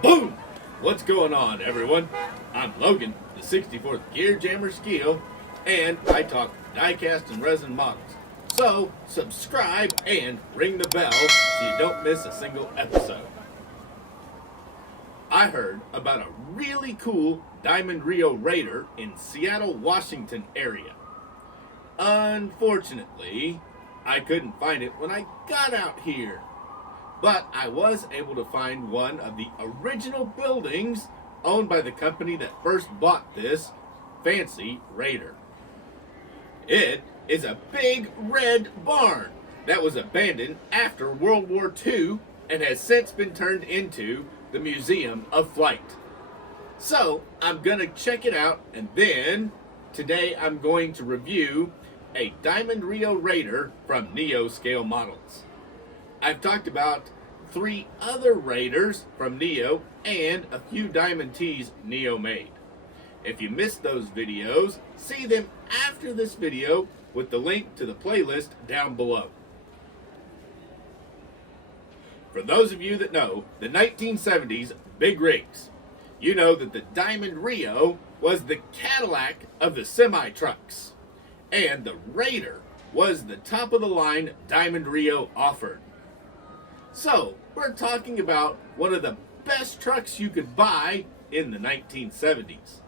Boom! What's going on, everyone? I'm Logan, the 64th Gear Jammer Skeele, and I talk diecast and resin models. So, subscribe and ring the bell so you don't miss a single episode. I heard about a really cool Diamond Reo Raider in Seattle, Washington area. Unfortunately, I couldn't find it when I got out here. But I was able to find one of the original buildings owned by the company that first bought this fancy Raider. It is a big red barn that was abandoned after World War II and has since been turned into the Museum of Flight. So I'm going to check it out, and then today I'm going to review a Diamond Reo Raider from Neo Scale Models. I've talked about 3 other Raiders from Neo and a few Diamond Tees Neo made. If you missed those videos, see them after this video with the link to the playlist down below. For those of you that know the 1970s big rigs, you know that the Diamond Reo was the Cadillac of the semi-trucks, and the Raider was the top of the line Diamond Reo offered. So, we're talking about one of the best trucks you could buy in the 1970s.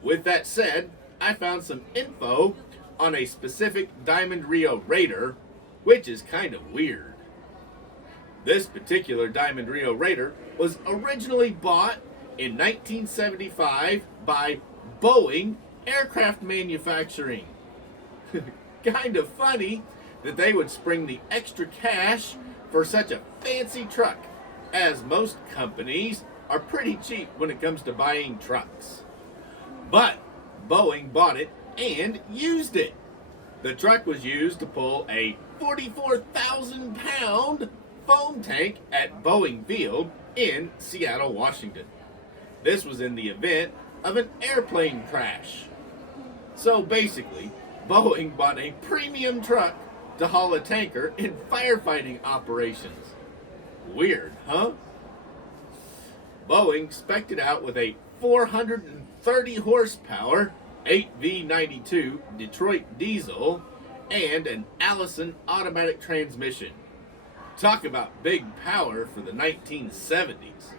With that said, I found some info on a specific Diamond Reo Raider, which is kind of weird. This particular Diamond Reo Raider was originally bought in 1975 by Boeing Aircraft Manufacturing. Kind of funny that they would spring the extra cash for such a fancy truck, as most companies are pretty cheap when it comes to buying trucks. But Boeing bought it and used it. The truck was used to pull a 44,000-pound foam tank at Boeing Field in Seattle, Washington. This was in the event of an airplane crash. So basically, Boeing bought a premium truck to haul a tanker in firefighting operations. Weird, huh? Boeing spec'd it out with a 430 horsepower 8V92 Detroit diesel and an Allison automatic transmission. Talk about big power for the 1970s.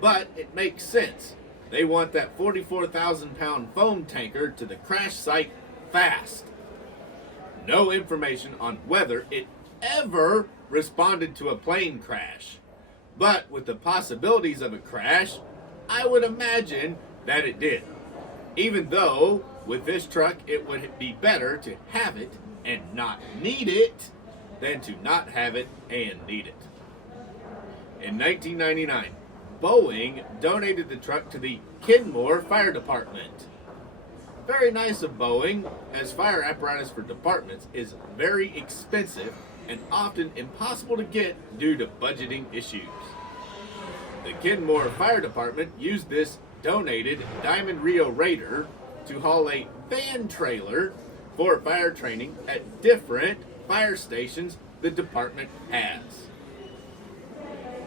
But it makes sense. They want that 44,000-pound foam tanker to the crash site fast. No information on whether it ever responded to a plane crash. But with the possibilities of a crash, I would imagine that it did. Even though, with this truck, it would be better to have it and not need it than to not have it and need it. In 1999, Boeing donated the truck to the Kenmore Fire Department. Very nice of Boeing, as fire apparatus for departments is very expensive and often impossible to get due to budgeting issues. The Kenmore Fire Department used this donated Diamond Reo Raider to haul a van trailer for fire training at different fire stations the department has.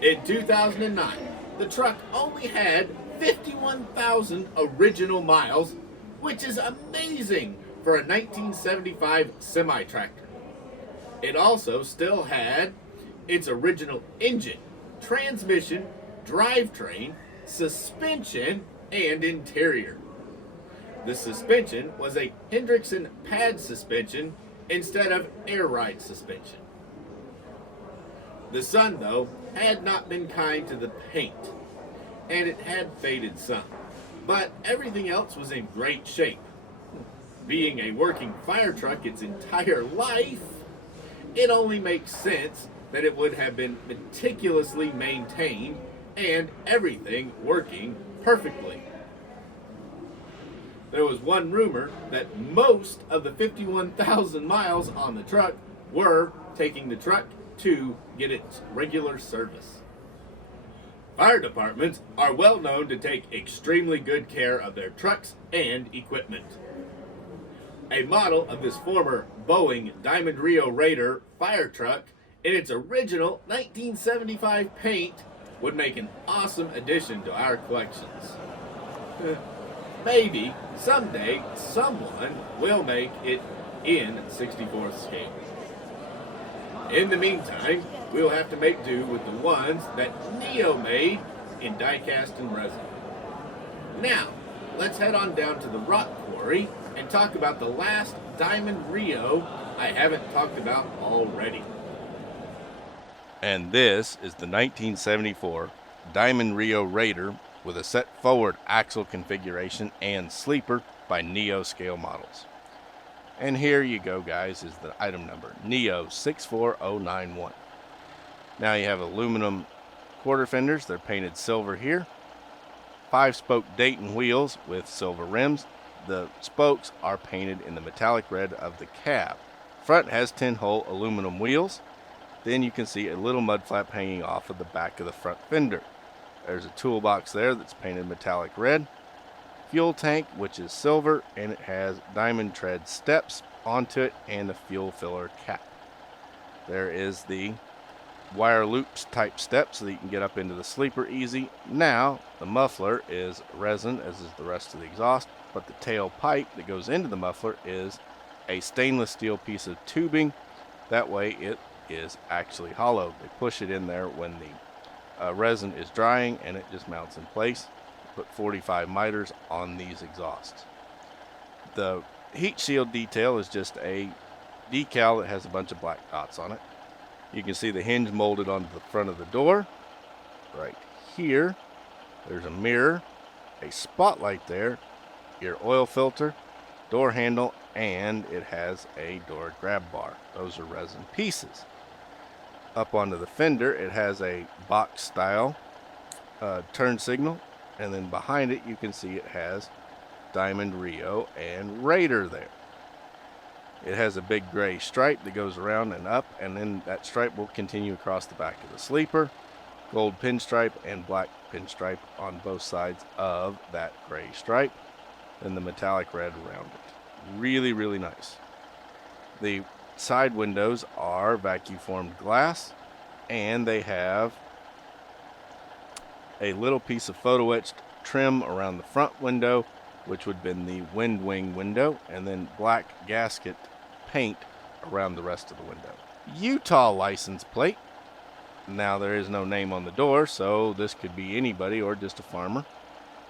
In 2009, the truck only had 51,000 original miles, which is amazing for a 1975 semi-tractor. It also still had its original engine, transmission, drivetrain, suspension, and interior. The suspension was a Hendrickson pad suspension instead of air ride suspension. The sun, though, had not been kind to the paint, and it had faded some. But everything else was in great shape. Being a working fire truck its entire life, it only makes sense that it would have been meticulously maintained and everything working perfectly. There was one rumor that most of the 51,000 miles on the truck were taking the truck to get its regular service. Fire departments are well known to take extremely good care of their trucks and equipment. A model of this former Boeing Diamond Reo Raider fire truck in its original 1975 paint would make an awesome addition to our collections. Maybe someday someone will make it in 64th scale. In the meantime, we'll have to make do with the ones that Neo made in diecast and resin. Now, let's head on down to the rock quarry and talk about the last Diamond Reo I haven't talked about already. And this is the 1974 Diamond Reo Raider with a set forward axle configuration and sleeper by Neo Scale Models. And here you go, guys, is the item number, Neo 64091. Now you have aluminum quarter fenders. They're painted silver here. 5-spoke Dayton wheels with silver rims. The spokes are painted in the metallic red of the cab. Front has 10-hole aluminum wheels. Then you can see a little mud flap hanging off of the back of the front fender. There's a toolbox there that's painted metallic red. Fuel tank, which is silver, and it has diamond tread steps onto it and a fuel filler cap. There is the wire loops type step so that you can get up into the sleeper easy. Now the muffler is resin, as is the rest of the exhaust, but the tail pipe that goes into the muffler is a stainless steel piece of tubing. That way it is actually hollow. They push it in there when the resin is drying, and it just mounts in place. Put 45 miters on these exhausts. The heat shield detail is just a decal that has a bunch of black dots on it. You can see the hinge molded onto the front of the door. Right here, there's a mirror, a spotlight there, your oil filter, door handle, and it has a door grab bar. Those are resin pieces. Up onto the fender, it has a box style turn signal, and then behind it you can see it has Diamond Reo and Raider there. It has a big gray stripe that goes around and up, and then that stripe will continue across the back of the sleeper. Gold pinstripe and black pinstripe on both sides of that gray stripe, and the metallic red around it. Really, really nice. The side windows are vacuum formed glass, and they have a little piece of photo etched trim around the front window, which would have been the wind wing window, and then black gasket paint around the rest of the window. Utah license plate. Now there is no name on the door, so this could be anybody or just a farmer.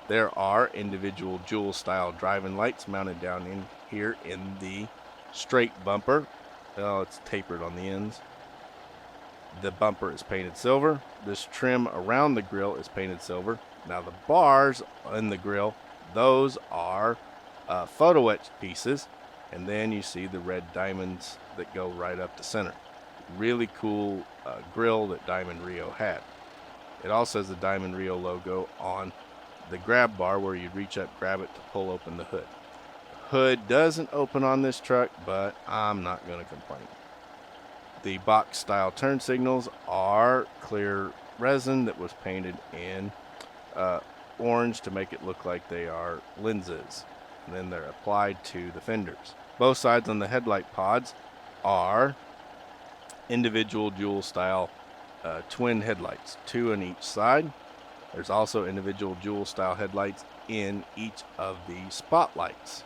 There are individual jewel style driving lights mounted down in here in the straight bumper. Oh, it's tapered on the ends. The bumper is painted silver. This trim around the grill is painted silver. Now the bars in the grill, those are photo etched pieces, and then you see the red diamonds that go right up the center. Really cool grill that Diamond Reo had. It also has the Diamond Reo logo on the grab bar where you reach up, grab it to pull open the hood. The hood doesn't open on this truck, but I'm not going to complain. The box style turn signals are clear resin that was painted in orange to make it look like they are lenses, and then they're applied to the fenders. Both sides on the headlight pods are individual dual style twin headlights, 2 on each side. There's also individual dual style headlights in each of the spotlights.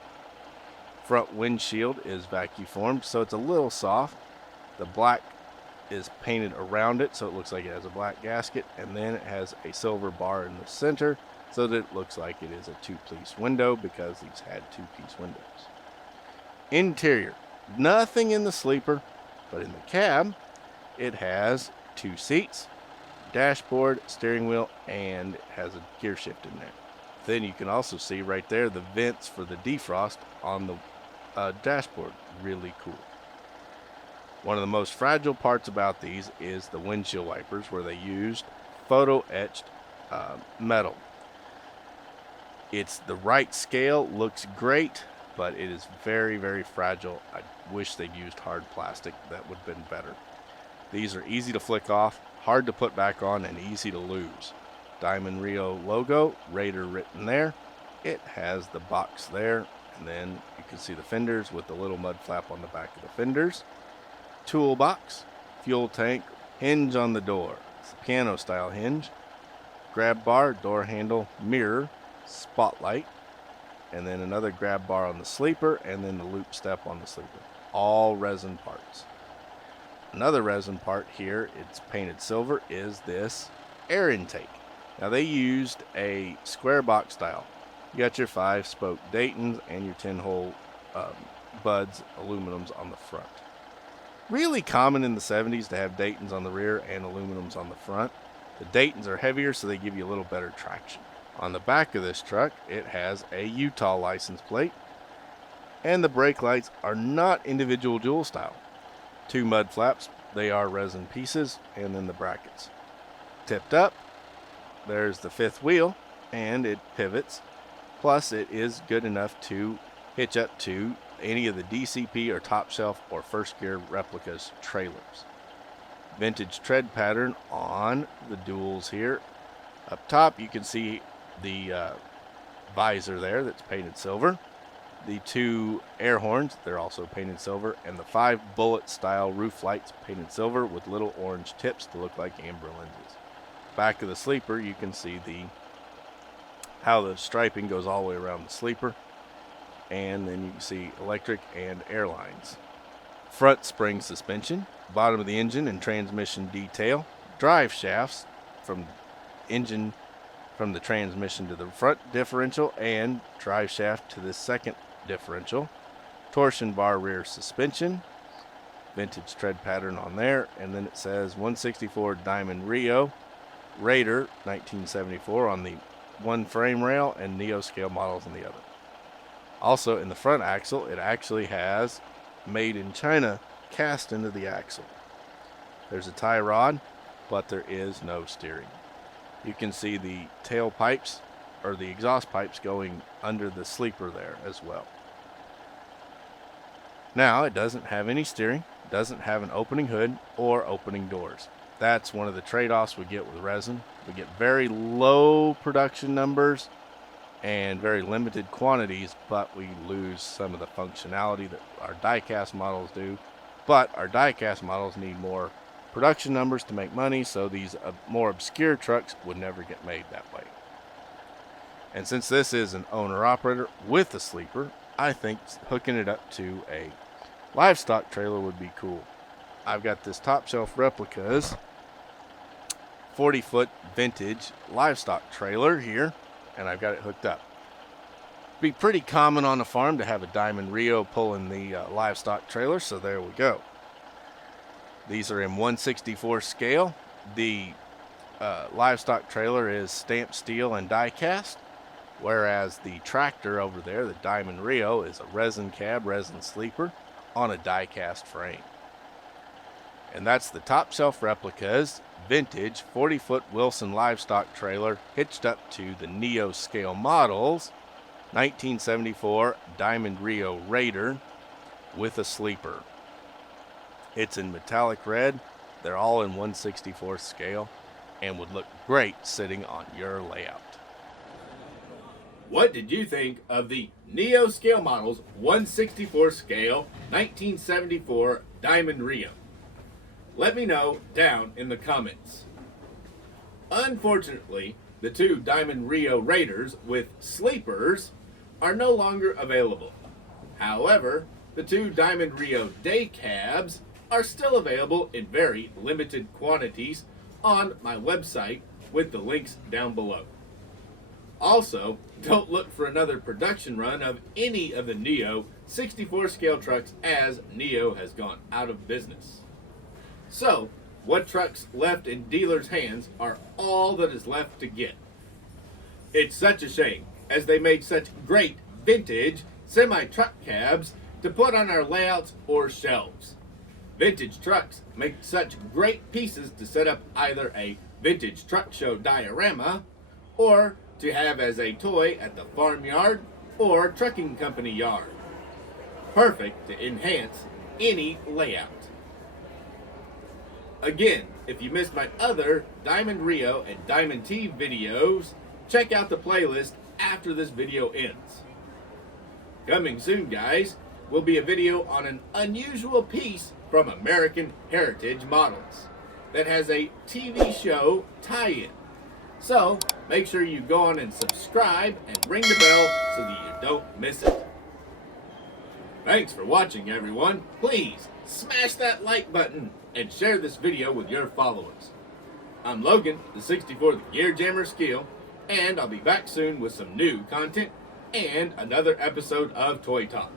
Front windshield is vacuum formed, so it's a little soft. The black is painted around it, so it looks like it has a black gasket, and then it has a silver bar in the center, so that it looks like it is a 2-piece window, because these had 2-piece windows. Interior, nothing in the sleeper, but in the cab, it has 2 seats, dashboard, steering wheel, and it has a gear shift in there. Then you can also see right there the vents for the defrost on the dashboard. Really cool. One of the most fragile parts about these is the windshield wipers, where they used photo etched metal. It's the right scale, looks great, but it is very, very fragile. I wish they'd used hard plastic. That would have been better. These are easy to flick off, hard to put back on, and easy to lose. Diamond Reo logo, Raider written there. It has the box there, and then you can see the fenders with the little mud flap on the back of the fenders. Toolbox, fuel tank, hinge on the door. It's a piano style hinge. grab bar, door handle, mirror, spotlight, and then another grab bar on the sleeper, and then the loop step on the sleeper. All resin parts. Another resin part here, it's painted silver, is this air intake. Now they used a square box style. You got your 5-spoke Daytons and your 10-hole Buds aluminums on the front. Really common in the 70s to have Daytons on the rear and aluminums on the front. The Daytons are heavier, so they give you a little better traction. On the back of this truck, it has a Utah license plate, and the brake lights are not individual dual style. 2 mud flaps, they are resin pieces, and then the brackets. Tipped up, there's the 5th wheel, and it pivots. Plus, it is good enough to hitch up to any of the DCP or top shelf or first gear replicas trailers. Vintage tread pattern on the duals here. Up top, you can see the visor there that's painted silver. The 2 air horns, they're also painted silver, and the 5 bullet style roof lights painted silver with little orange tips to look like amber lenses. Back of the sleeper, you can see how the striping goes all the way around the sleeper, and then you can see electric and air lines. Front spring suspension, bottom of the engine and transmission detail, drive shafts from the transmission to the front differential, and drive shaft to the second differential, torsion bar rear suspension, vintage tread pattern on there, and then it says 164 Diamond Reo Raider 1974 on the one frame rail and Neo scale models on the other. Also in the front axle, it actually has made in China cast into the axle. There's a tie rod, but there is no steering. You can see the tail pipes or the exhaust pipes going under the sleeper there as well. Now, it doesn't have any steering, doesn't have an opening hood or opening doors. That's one of the trade-offs we get with resin. We get very low production numbers and very limited quantities, but we lose some of the functionality that our die-cast models do. But our die-cast models need more production numbers to make money, so these more obscure trucks would never get made that way. And since this is an owner-operator with a sleeper, I think hooking it up to a livestock trailer would be cool. I've got this top shelf replica's 40-foot vintage livestock trailer here, and I've got it hooked up. It'd be pretty common on the farm to have a Diamond Reo pulling the livestock trailer, so there we go. These are in 1/64 scale. The livestock trailer is stamped steel and die cast, whereas the tractor over there, the Diamond Reo, is a resin cab, resin sleeper on a die cast frame. And that's the top shelf replica's vintage 40-foot Wilson livestock trailer hitched up to the Neo scale models 1974 Diamond Reo Raider with a sleeper. It's in metallic red. They're all in 1/64 scale and would look great sitting on your layout. What did you think of the Neo scale models 1/64 scale 1974 Diamond Reo? Let me know down in the comments. Unfortunately, the 2 Diamond Reo Raiders with sleepers are no longer available. However, the 2 Diamond Reo day cabs are still available in very limited quantities on my website with the links down below. Also, don't look for another production run of any of the Neo 64 scale trucks as Neo has gone out of business. So, what trucks left in dealers' hands are all that is left to get. It's such a shame, as they made such great vintage semi-truck cabs to put on our layouts or shelves. Vintage trucks make such great pieces to set up either a vintage truck show diorama or to have as a toy at the farmyard or trucking company yard. Perfect to enhance any layout. Again, if you missed my other Diamond Reo and Diamond T videos, check out the playlist after this video ends. Coming soon, guys, will be a video on an unusual piece from American Heritage Models that has a TV show tie-in. So make sure you go on and subscribe and ring the bell so that you don't miss it. Thanks for watching, everyone. Please smash that like button and share this video with your followers. I'm Logan, the 64th Gear Jammer Skeele, and I'll be back soon with some new content and another episode of Toy Talk.